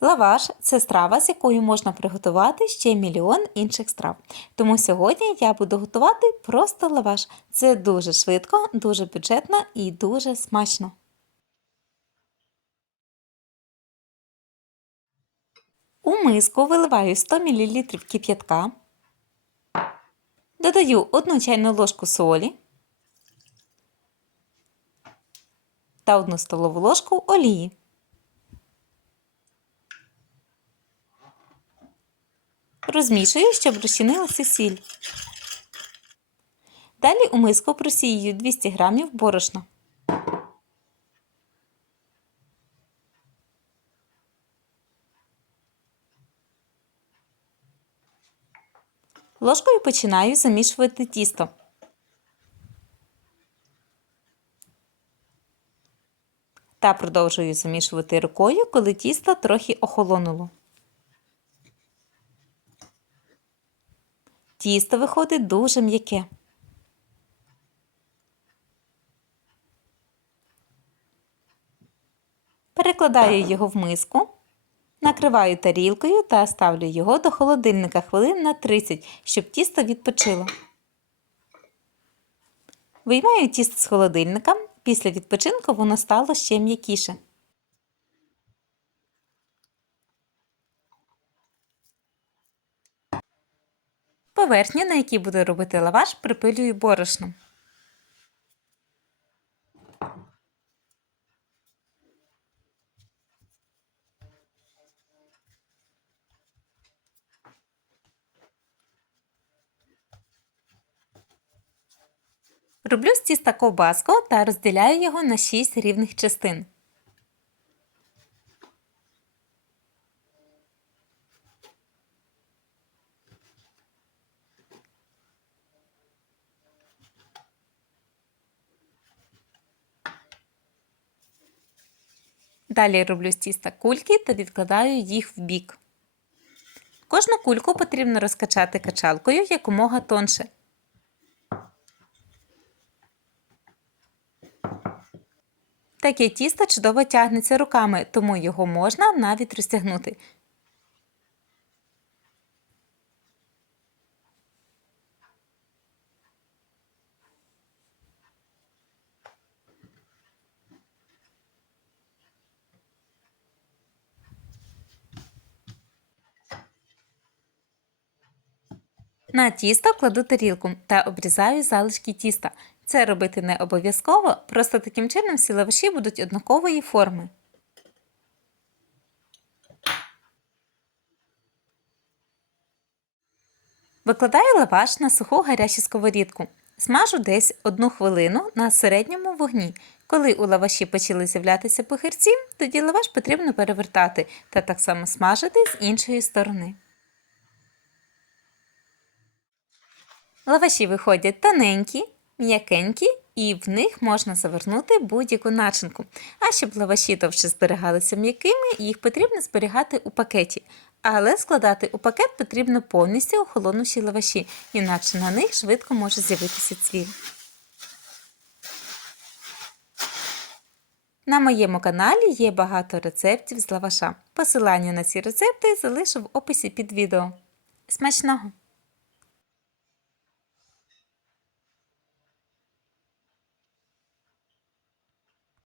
Лаваш це страва, з якою можна приготувати ще мільйон інших страв. Тому сьогодні я буду готувати просто лаваш. Це дуже швидко, дуже бюджетно і дуже смачно. У миску виливаю 100 мл кип'ятка, додаю 1 чайну ложку солі та 1 столову ложку олії. Розмішую, щоб розчинилася сіль. Далі у миску просію 200 г борошна. Ложкою починаю замішувати тісто. Та продовжую замішувати рукою, коли тісто трохи охолонуло. Тісто виходить дуже м'яке. Перекладаю його в миску, накриваю тарілкою та ставлю його до холодильника хвилин на 30, щоб тісто відпочило. Виймаю тісто з холодильника. Після відпочинку воно стало ще м'якіше. Поверхню, на якій буду робити лаваш, припилюю борошном. Роблю з тіста ковбаску та розділяю його на 6 рівних частин. Далі роблю з тіста кульки та відкладаю їх в бік. Кожну кульку потрібно розкачати качалкою якомога тонше. Таке тісто чудово тягнеться руками, тому його можна навіть розтягнути. На тісто кладу тарілку та обрізаю залишки тіста. Це робити не обов'язково, просто таким чином всі лаваші будуть однакової форми. Викладаю лаваш на суху гарячу сковорідку. Смажу десь одну хвилину на середньому вогні. Коли у лаваші почали з'являтися похирці, тоді лаваш потрібно перевертати та так само смажити з іншої сторони. Лаваші виходять тоненькі, м'якенькі і в них можна завернути будь-яку начинку. А щоб лаваші довше зберігалися м'якими, їх потрібно зберігати у пакеті. Але складати у пакет потрібно повністю охолонувші лаваші, інакше на них швидко може з'явитися цвіль. На моєму каналі є багато рецептів з лаваша. Посилання на ці рецепти залишу в описі під відео. Смачного!